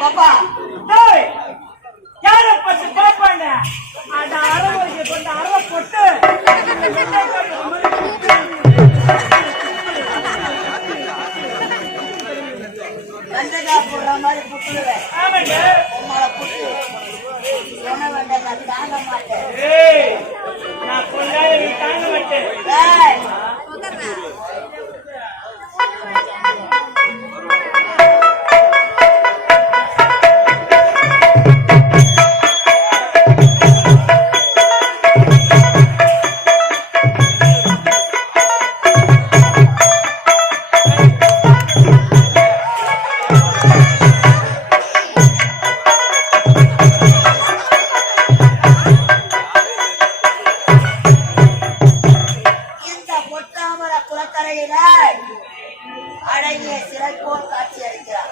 பாப்பா யார பத்து பாப்பாண்ட அந்த அரவணைக்கு கொண்டு அரவ போட்டு வந்ததா போற மாதிரி புட்டுவேன். ஆமாங்க உங்களை புட்டு சொன்ன வேண்டாம் நான் தாங்க மாட்டேன். நான் கொண்டாட நீ தாங்க மாட்டேன். அழகிய சிலை போல் காட்சி அளிக்கிறார்.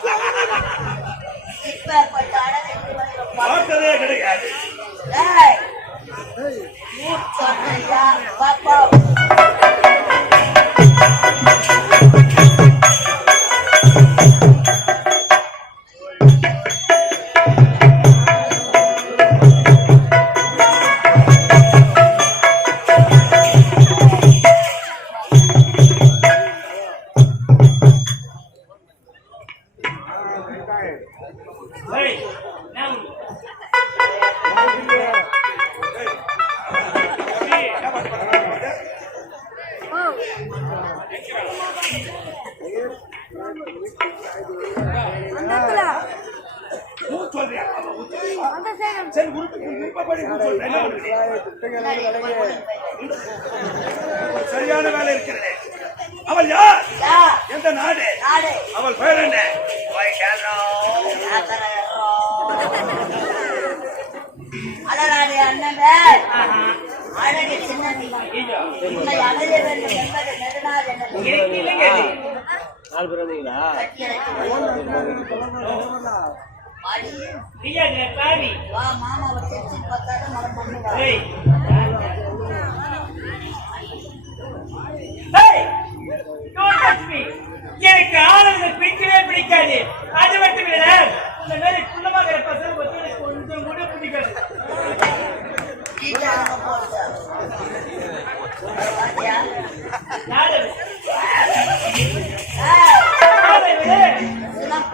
இப்பேற்பட்ட அழகை கிடையாது. பாப்பா சரியான வேலை இருக்கிறது. அவள் யார்? எந்த நாடு? அவள் பெயர் என்ன? அழகாடி அண்ணன் அழகு சின்ன உன்னை அடைய வேண்டும் என்பது நெடுநாள் மாமாவை தெரிஞ்சு பார்த்தாலும் மரம் பண்ணுவாங்க. எனக்கு ஆளுநர்கள் பிடிக்கவே பிடிக்காது. அது மட்டும் இல்ல இந்த மாதிரி குள்ளமாக பசங்க கொஞ்சம் கூட பிடிக்காது.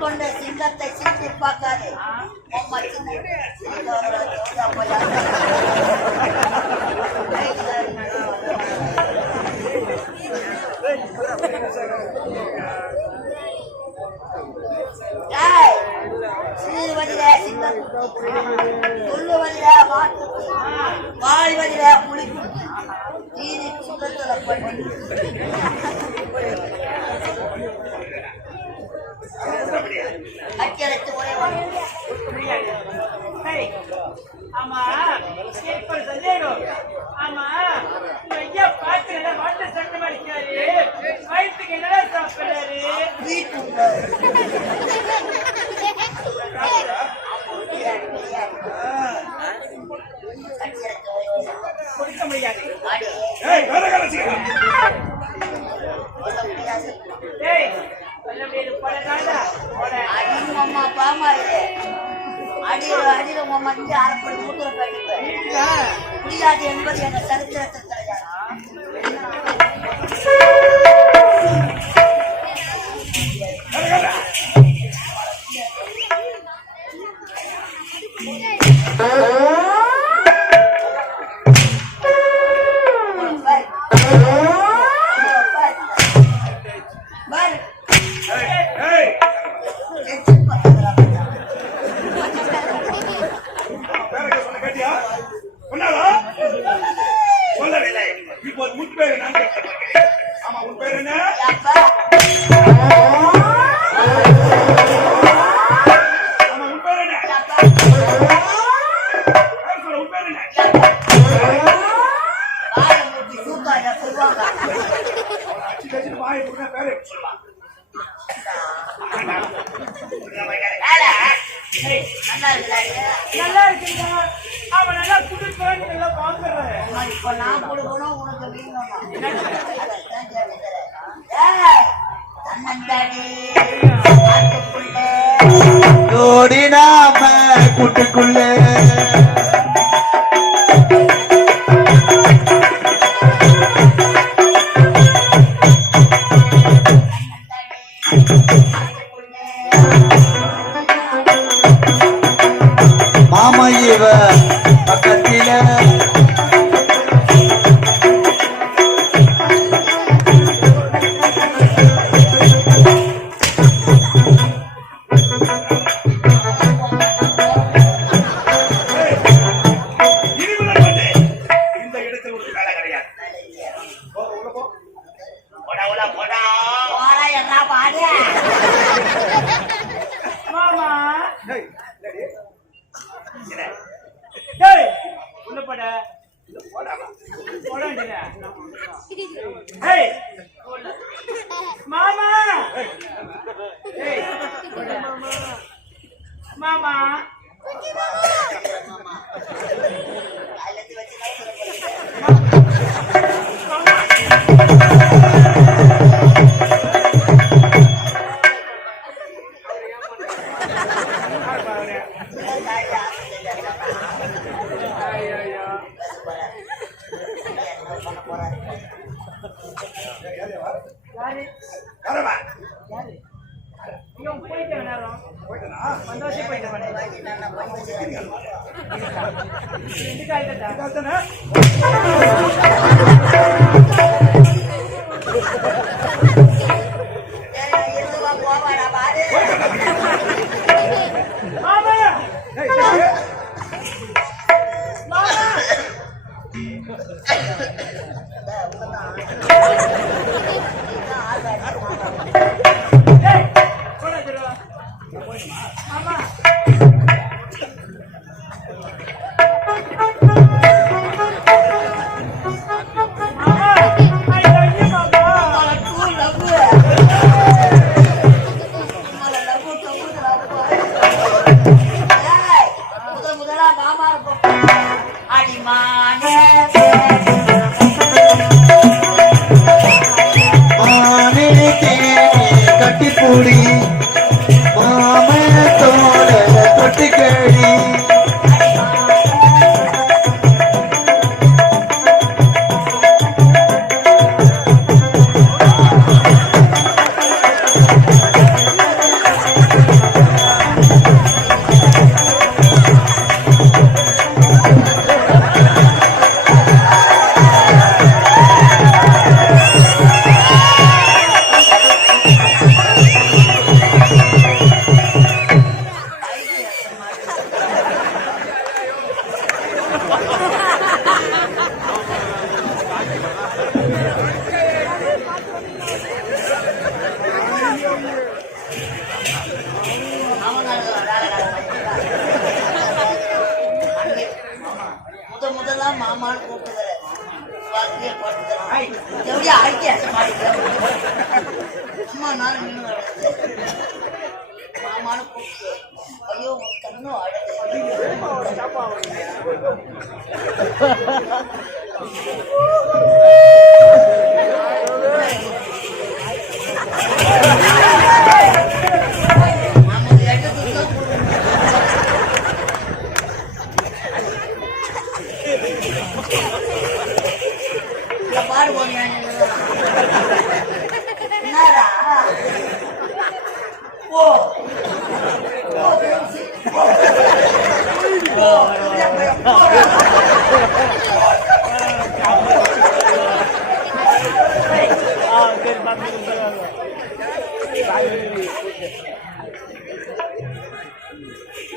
கொண்ட சிங்கத்தை சிந்தி பார்க்காது. சிறுவதிலே சிங்கம் சொல்லுவதிலே மாட்டு வாழ்வதிலே புலிக்குட்டி தீனி சுகத்துல பண்ணி அச்சரத்து ஒரே ஆமா கேட்பது சந்தேகம். ஆமா ஐயா பாத்து வாட்ட சட்டம் அடிக்காரு. வயிற்றுக்கு என்னடா சாப்பிடுறாரு? கொடுக்க முடியாது. அம்மா பாமா அடியில அடியில மஞ்சள் அரைப்படி மூத்திர கண்டிப்பா முடியாது என்பது என சரித்திரத்தில் கிடையாது. நல்லா இருக்குங்க. அவன் நல்லா குடிப்பான், நல்லா ஆமா இப்ப நான் கொடுக்கணும் உனக்கு வீங்கணும் அதான் கேட்கிறேன். ஏய், தன்னந்தாடி காட்டுக்குள்ளே ஜோடி நாம கூட்டுக்குள்ள மாமா இவ பக்கத்தில போடா என்ன பாடு மாமா டேய் உள்ள போட போட வேண்டியதா ஏய் மாமா ஏய் மாமா யாரு யாரு இவன் போயிட்டேன் நேரம் சந்தோஷம் போயிட்டேன் இதுக்கு ஆயிட்டா இருந்துவா போவாடா பாரு மாமா மாமா ஏய் போடா திருவா மாமா மாமா ஐ லவ் யூ மாமா முதலா மாமா அடிமான கட்டிப்பூடி மாம தோட தொட்டிக்கடி முதலா மாமான்னு கூப்பிடுறேன் எப்படி ஆயிட்டே அம்மா நான் நின்று மாமான்னு கூப்பிட்டு ஐயோ உன் கண்ணும் பாடு போனியா என்னடா ஓ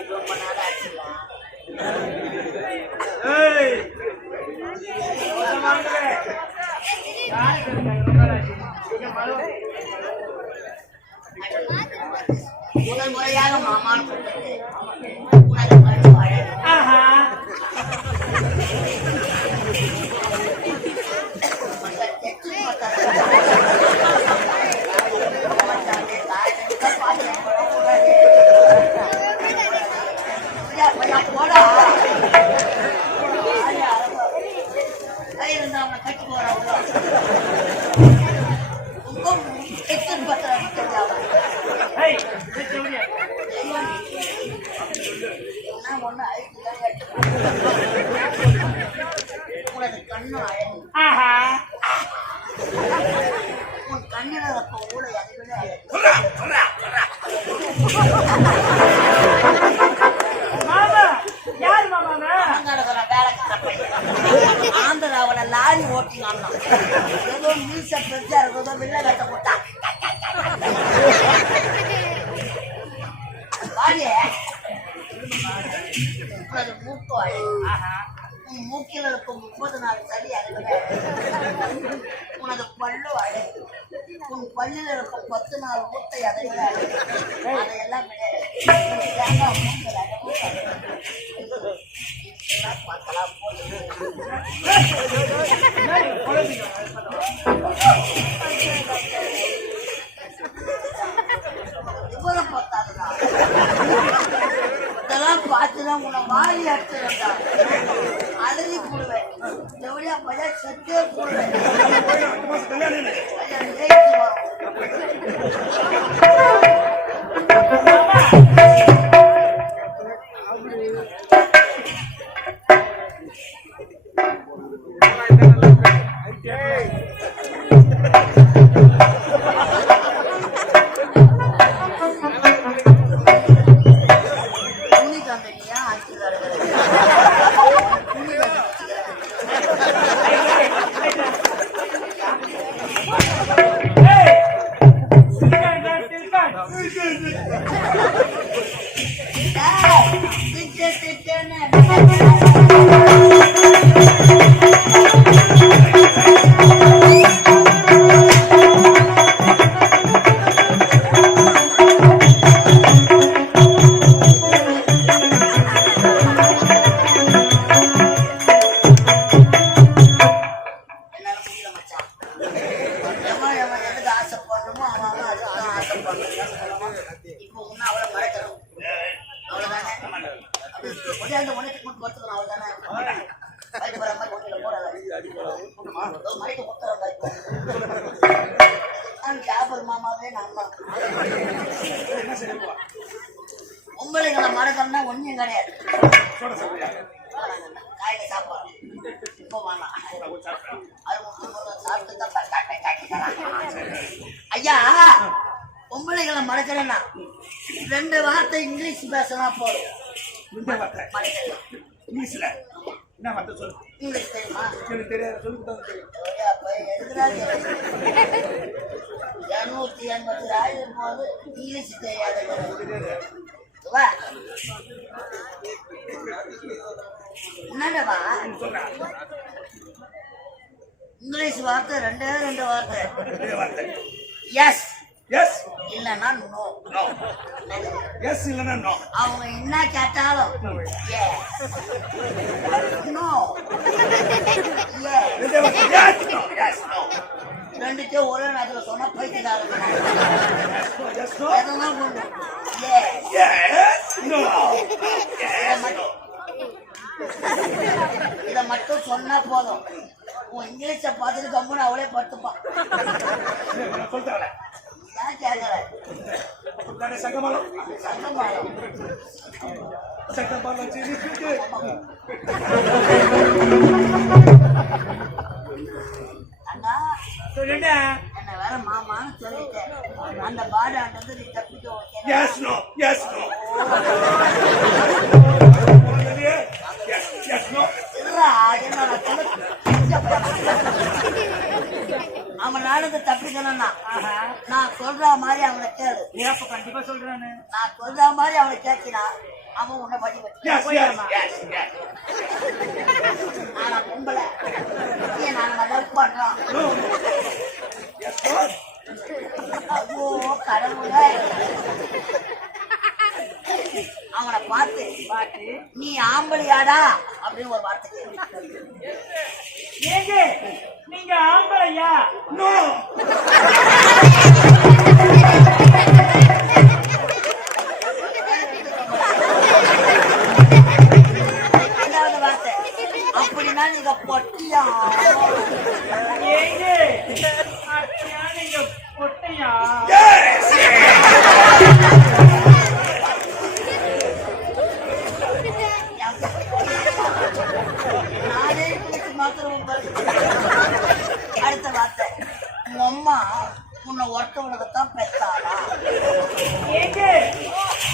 ரொம்ப நாள் ஆச்சுமா முதல் முறையாக மாமான்னு கூப்பிட்டு உனக்கு கண்டு அழகு போடா எத்தனை பத்திரம் தெரியாம ஏய், இது செவடியா. ஒண்ணு உனது கண்ணு அழகு ஆஹா. உன் கண்ணில் இருக்க ஊழல் அதை விட சொல்றா சொல்றா சொல்றா மாமா, யாரு மாமாங்க? அலங்காரத்துல வேலைக்கார பையன். ஆந்திராவுல லாரி ஓட்டினான். ஏதோ மீச பெருசா இருக்கிறதோ வில்ல கட்ட போட்டான். வாடியே. உனது மூக்கு அழகு. ஆஹா. உன் மூக்கில் இருக்கும் 34 சளி அழகு. உனது பல்லு அழகு. உன் பல்லில் இருக்கும் 14 மூட்டை அதை விட அழகு. அதையெல்லாம் விட உன் தேங்காய் மூக்கில் அழகு அழகு. இதெல்லாம் பார்க்கலாம் போது. இவ்வளவு பார்த்தாதுடா. இதெல்லாம் பார்த்துதான் உன்னை வாரி அடிச்சுடா. அழுதி போடுவேன். எவ்வளோ பையன் செத்தே போடுவேன். பையன் ஜெயிச்சு வரும். துணி கம்பெனியா ஆட்சிக்காரர்கள். துணி ஏய், சிரிக்காதடா, சிரிக்காத. என்னால முடியல மச்சான். எவன் எவன் எதுக்கு ஆசைப்படுறோமோ அவன் அவன் அதுக்குதான் ஆசைப்படுறான். இப்போ உன்னை அவளை மறைக்கணும். அவ்வளவுதானே? அப்படி கொண்டாந்து உனக்கு மட்டும் பார்த்துக்கணும். அவ்வளவுதானே? பயப்படுற மாதிரி ஒன்றில போடாத. ஏதோ மறைக்க முத்துற மாதிரி. ஜாபர் மாமாவே நான் தான். பொம்பளைங்களை மறக்கணும்னா ஒன்றும் கிடையாது. காய்கறி சாப்பாடு இப்போ வேணாம். சாப்பிட்டு தான் ஐயா, பொம்பளைகளை மறக்கிறேன்னா 2 வார்த்தை இங்கிலீஷ் பேசினா போதும். இந்த வார்த்தை மறக்கலாம். இங்கிலீஷ்ல என்ன வார்த்தை சொல்லு. இங்கிலீஷ் தெரியுமா? எனக்கு தெரியாது, சொல்லி கொடுத்தா தெரியும். 280 இருக்கும்போது இங்கிலீஷ் தெரியாது. என்னடவா சொல்றா இங்கிலீஷ் வார்த்தை 2 வார்த்தை. இந்த வார்த்தை எஸ் எஸ் இல்லைன்னா நோ. நோ எஸ் இல்லைன்னா நோ. அவங்க என்ன கேட்டாலும் no. Yes no yes no. ரெண்டுத்தையும் ஒரே நேரத்தில் சொன்னா பைத்தியக்காரங்க. எஸ் நோ எதெல்லாம் கொண்டு எஸ் நோ எஸ் நோ. இதை மட்டும் சொன்னா போதும். உன் இங்கிலீஷை பார்த்துட்டு கம்முன்னு அவளே படுத்துப்பான். சொல்லிட்டாங்களே ஏன் கேட்கற? தானே சங்கமாலம் சங்கமாலம் சங்கமாலம் சீரிக்கு அண்ணா சொல்லுடா. என்ன வேற மாமான்னு சொல்லிட்டேன். அந்த பாடாண்டது நீ தப்பிக்க okay. Yes no yes no yes yes no. என்னோட அவன் நாளுக்கு தப்பிக்கணும்னா நான் சொல்ற மாதிரி அவனை கேளு. நீ அப்ப கண்டிப்பா சொல்றானு. நான் சொல்ற மாதிரி அவனை கேட்கினா அவன் உன்னை படி வச்சு. Yes yes yes yes. ஆனா பொம்பளை நாங்க லவ் பண்றோம். Yes no. ஐயோ கடவுளே. அவனை பார்த்து நீ ஆம்பளையாடா அப்படின்னு ஒரு வார்த்தை கேளு. ஏங்க நீங்க ஆம்பளையா? நோ. ரெண்டாவது வார்த்தை அப்படின்னா நீங்க பொட்டியா? ஏங்க நீயா Yes! நானே தூக்கி மாத்திரம் அடுத்த வார்த்தை உங்க அம்மா உன்னை ஒருத்தவனுக்குத்தான் பெத்தாளா? ஏங்க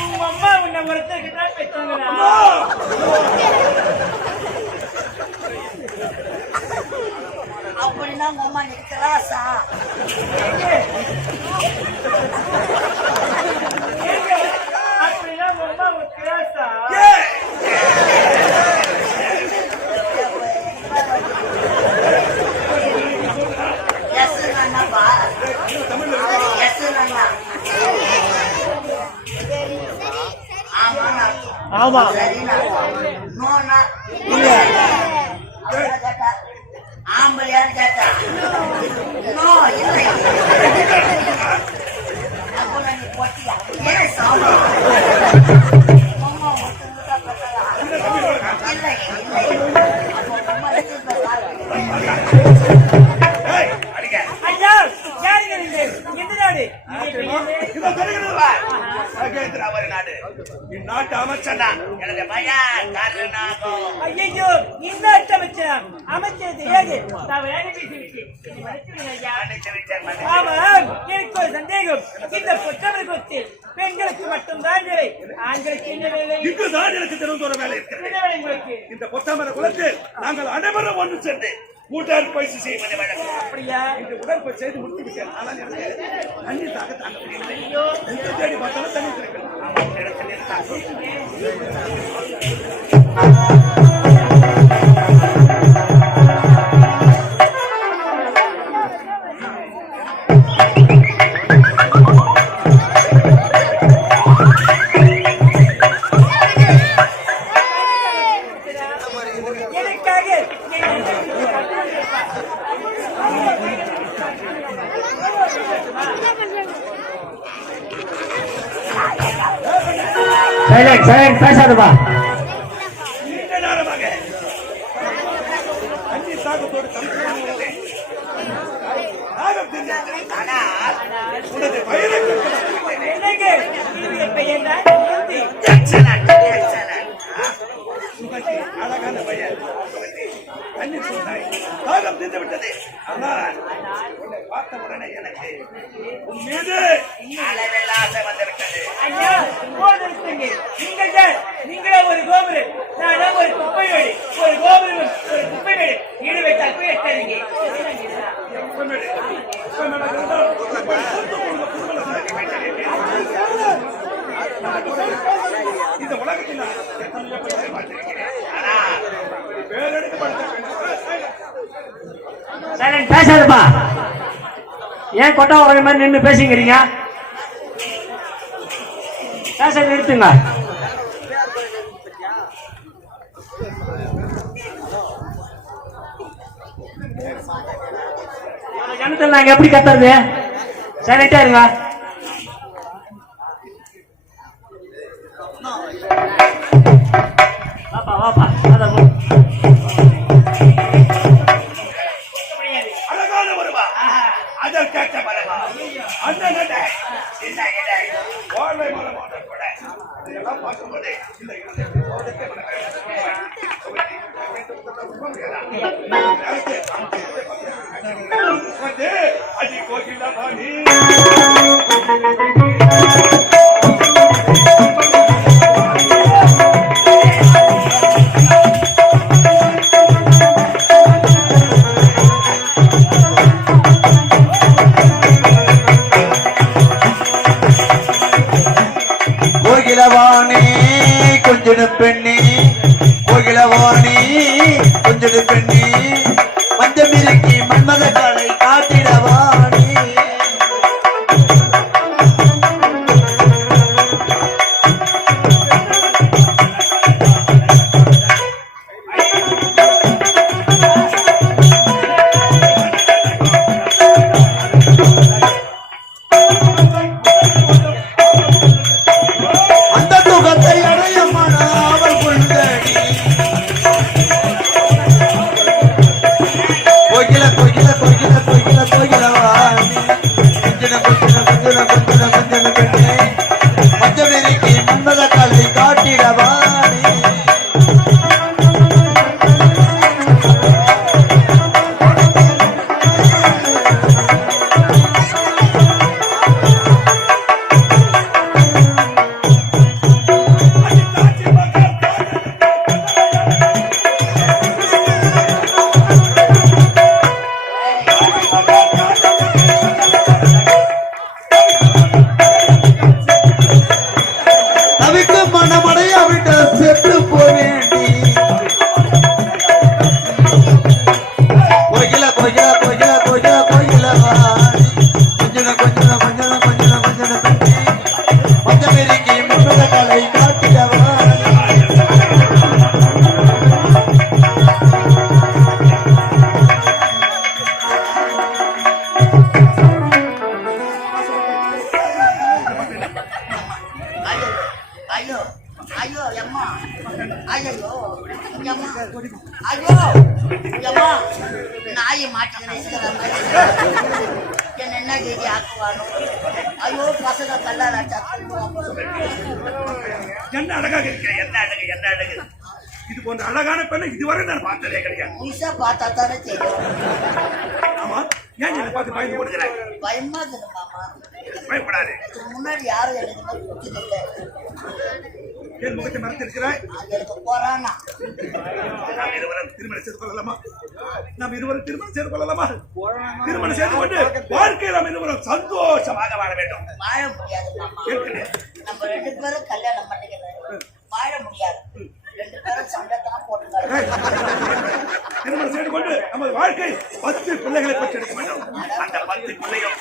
உங்க அம்மா உன்னை ஒருத்தருக்கு தான் பெற்றாங்களா? அப்படின்னா உங்க அம்மா நிற்கிறாசா? ஏங்க அப்படின்னா உங்க அம்மா ஒரு கிளாஸா? எஸ் அண்ணாப்பா, எஸ் அண்ணா. ஆமா சரிண்ணா. நோண்ணா இல்ல. அவரை கேட்டா ஆம்பளையான்னு கேட்டா நோ இல்லை. அப்போ நான் நீ போட்டியா ஏன் சாப்பிட அம்மா ஒருத்தவங்க தான் இல்லை இல்லை. அப்போ அம்மா ஐயா யாருங்க நீங்க? எந்த நாடு? இந்நாட்டு அமைச்சன் எனது பையன் கருணாகம். ஐயோ இந்த அமைச்சர் அமைச்சர் தெரியாது. நான் வேலை பேசிவிட்டேன். ஆமா எனக்கு ஒரு சந்தேகம். இந்த பொற்றவர்களுக்கு பெண்களுக்கு மட்டும்தான் வேலை, ஆண்களுக்கு என்ன வேலை? இங்குதான் எனக்கு தெரிந்த ஒரு வேலை இருக்கிறது. என்ன வேலை உங்களுக்கு? இந்த பொத்தாமர குலத்தில் நாங்கள் அனைவரும் ஒன்று சேர்ந்து உடற்பயிற்சி செய்வது வழக்கம். அப்படியா? இந்த உடற்பயிற்சி செய்து முடித்து விட்டேன். ஆனால் எனக்கு தண்ணி தாங்க முடியவில்லை. எங்கு தேடி பார்த்தாலும் தண்ணி கிடைக்கல. இடத்தில் பேசாதப்பா. நீண்ட நேரமாக தண்ணி தாகத்தோடு தமிழ்நாடு உனது பயிரை அழகான பையன் தண்ணி சூடாய் தாகம் தீர்ந்து விட்டது. ஆனால் உன்னை பார்த்த உடனே எனக்கு உன் மீது அளவில் ஆசை வந்துவிட்டது. ஐயா போதுங்க. நீங்களே ஒரு கோபுரம், நானும் ஒரு குப்பை வீடு. ஒரு கோபுரம் ஒரு குப்பை வீடு ஈடு வைத்தால் போய் எட்டாதீங்க. இந்த உலகத்தில் பேசாதப்பா. ஏன் கொட்டா ஒரு மாதிரி நின்று பேசிக்கிறீங்க? பேச நிறுத்துங்க. ஜனத்தில் நாங்க எப்படி கத்துறது? சைலண்டா இருங்க. வாப்பா வாப்பா. அழகான வருவா அதல் கேட்ட மரமா அந்த நடை இந்த இடை வாழ்வை மரமான கூட இதெல்லாம் பார்க்கும்போது இந்த அடி கோகில பாணி ஐயோ ஐயோ ஐயோ அம்மா ஐயோ அம்மா ஐயோ அம்மா நாய் மாட்டுக்கிறேன் என்ன கேதி ஆக்குவானோ ஐயோ பசங்க கல்லால என்ன அழகாக இருக்கிறேன், என்ன அழகு, என்ன அழகு. இது போன்ற அழகான பெண்ணை இதுவரை நான் பார்த்ததே கிடையாது. முழுசா பார்த்தா தானே தெரியும். ஆமா, ஏன் என்னை பார்த்து பயந்து கொடுக்கிறேன்? பயமா இருக்குது மாமா. பயப்படாது. இதுக்கு முன்னாடி யாரும் எனக்கு பிடிச்சதில்லை. என் முகத்தை மறைத்திருக்கிறாய். எனக்கு போறானா நாம் இருவரும் திருமணம் செய்து கொள்ளலாமா? நாம் இருவரும் திருமணம் செய்து கொள்ளலாமா? திருமணம் செய்து கொண்டு வாழ்க்கையில் நாம் இருவரும் சந்தோஷமாக வாழ வேண்டும். வாழ முடியாது மாமா. நம்ம 2 பேரும் கல்யாணம் பண்ணிக்கலாம். வாழ முடியாது. 2 பேரும் சண்டை தான் போட்டுக்கலாம். திருமணம் செய்து கொண்டு நமது வாழ்க்கை 10 பிள்ளைகளை பெற்றெடுக்க வேண்டும். அந்த 10 பிள்ளைகள்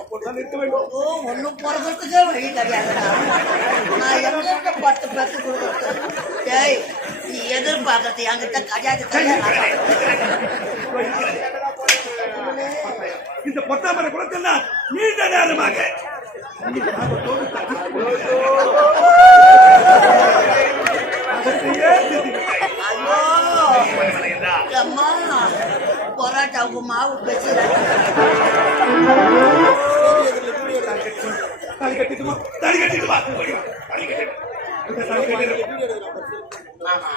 அப்போதுதான் இருக்க வேண்டும். ஒண்ணு போறதுக்கே வழி கிடையாது. நான் எங்க 10 பேருக்கு கொடுக்குறது? டேய், நீ எதிர்பார்க்கறது என்கிட்ட கிடையாது. இந்த பொத்தாமரை குளத்தில் தான் நீண்ட நேரமாக அம்மா பரோட்டாவுக்கு மாவு பேசுறேன். மாமா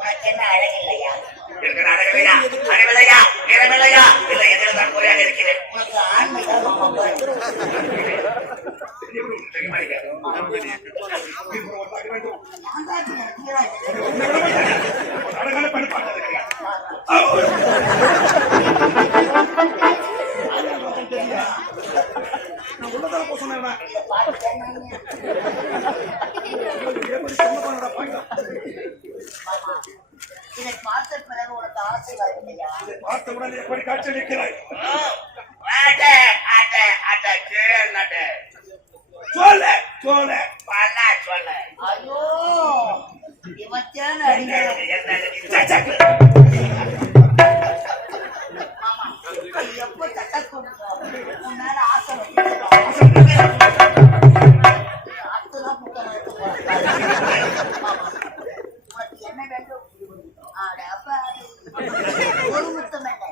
உனக்கு என்ன அழகில்லையா? உனக்கு ஆண்மைதான் மாமா இதை பார்த்த பிறகு உனக்கு ஆசை வரவில்லையா? பார்த்தவுடன் எப்படி காட்சியளிக்கிறாய்? ஐயோ இவத்தான மாமா எப்போ தட்ட கொடுக்கும் உன் மேல ஆசை அடுத்ததான் புத்தகம் எடுத்து மாமா உனக்கு என்ன வேண்டும்? ஒரு முத்தம் என்ன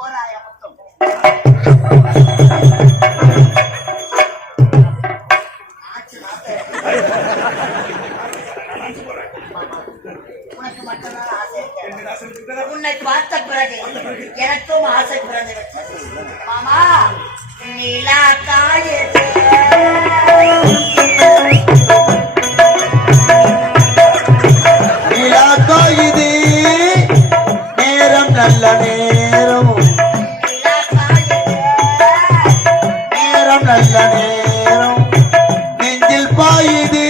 1000 முத்தம். உனக்கு மட்டும்தான் ஆசை இருக்கு. உன்னை பார்த்த பிறகு எனக்கும் ஆசை பிறந்து விட்டது மாமா. நிலா தாயது நேரம் நல்ல நேரம், நேரம் நல்ல நேரம், நெஞ்சில் பாயுது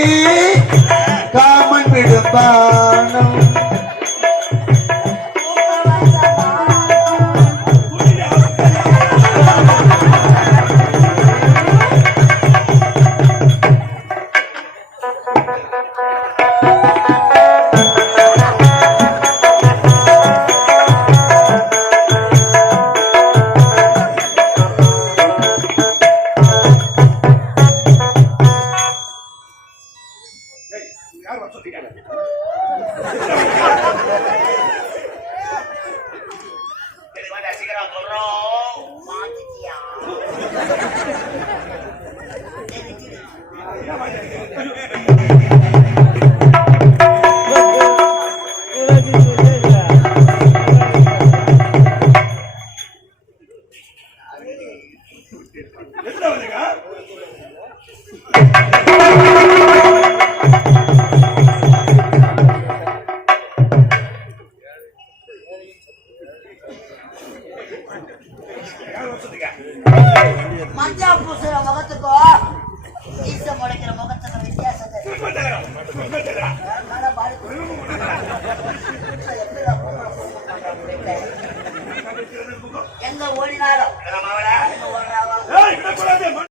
காமன் விடுபானம். யார் வர சொல்றீங்க? மாத்திட்டியா? என்ன வந்துங்க? மஞ்சா பூசுற முகத்துக்கும் ஈச முளைக்கிற முகத்துக்கும் வித்தியாசம் எங்க ஓடினாலும் மாவளா